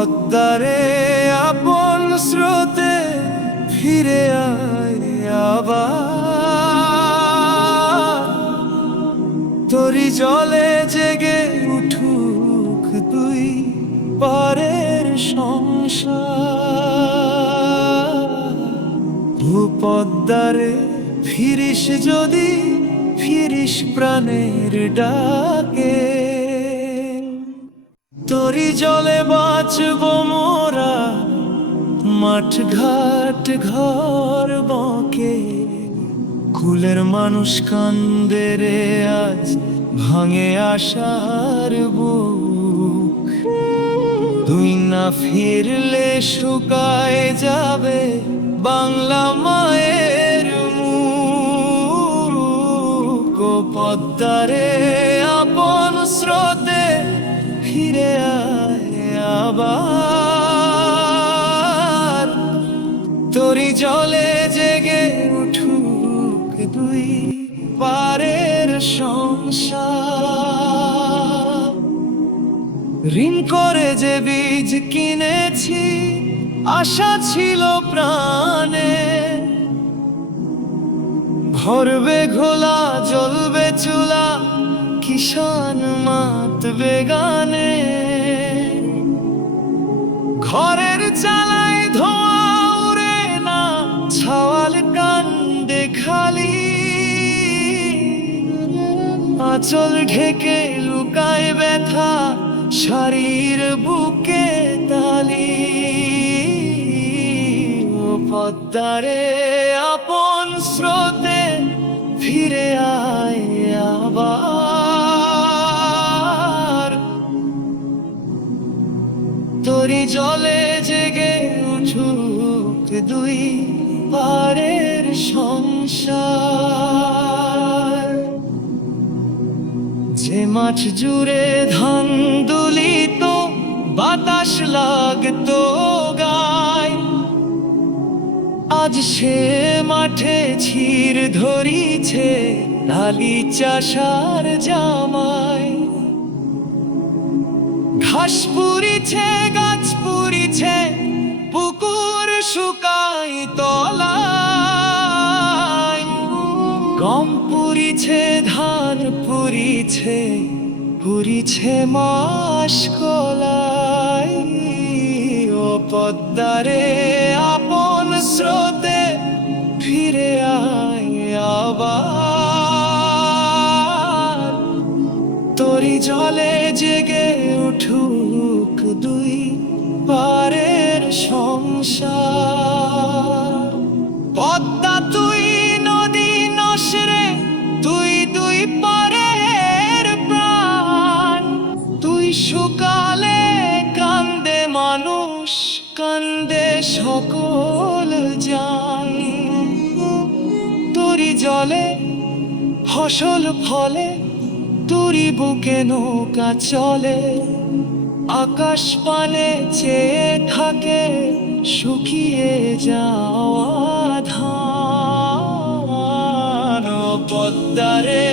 পদ্মারে আপন স্রোতে ফিরে আয় আবার, তরি জলে জেগে উঠুক দুই পারের সংসার। ভূপদ্মারে ফিরিস যদি, ফিরিস প্রাণের ডাকে, তরি জলে বাঁচব মোরা মাঠ ঘাট ঘর বাঁকে। কুলের মানুষ কান্দে রে আজ ভাঙে আশার বুক, তুই না ফিরলে শুকায় যাবে বাংলা মায়ের মুখ। ও পদ্মারে আপন স্রোতে ফিরে আয় আবার, তরি জলে জেগে উঠুক দুই পারের সংসার। ঋণ করে যে বীজ কিনেছি আশা ছিল প্রাণে, ভরবে ঘোলা জ্বলবে চুলা কিষান মাতবে গানে। ঘরের চালায় ধোঁয়া উড়ে না, ছাওয়াল কান্দে খালি, আঁচল ঢেকে লুকায় ব্যথা শাড়ির বুকে তালি। ও পদ্মারে আপন স্রোতে ফিরে আয় আবার, তরি জলে জেগে উঠুক দুই পারের সংসার। যে মাঠ জুড়ে ধান দুলিত বাতাস লাগতো গায়, আজ সে মাঠে ছির ধরিছে ঢালি চাষার জামাই। ঘাস পুরিছে গাছ পুরিছে পুকুর শুকাই তলায়, গম পুরিছে ধান পুরিছে পুরিছে মাস কলাই। ও পদ্মারে আপন স্রোতে ফিরে আয় আবার, তরি জলে জেগে উঠুক দুই পারের সংসার। পদ্মা তুই নদী নসরে, তুই দুই পারের প্রাণ, তুই শুকালে কান্দে মানুষ কান্দে সকল জান। তরি জলে ফসল ফলে, তুরি বুকে নৌকা চলে, আকাশ পানে চেয়ে থাকে শুকিয়ে যাওয়া ধান। ও পদ্মারে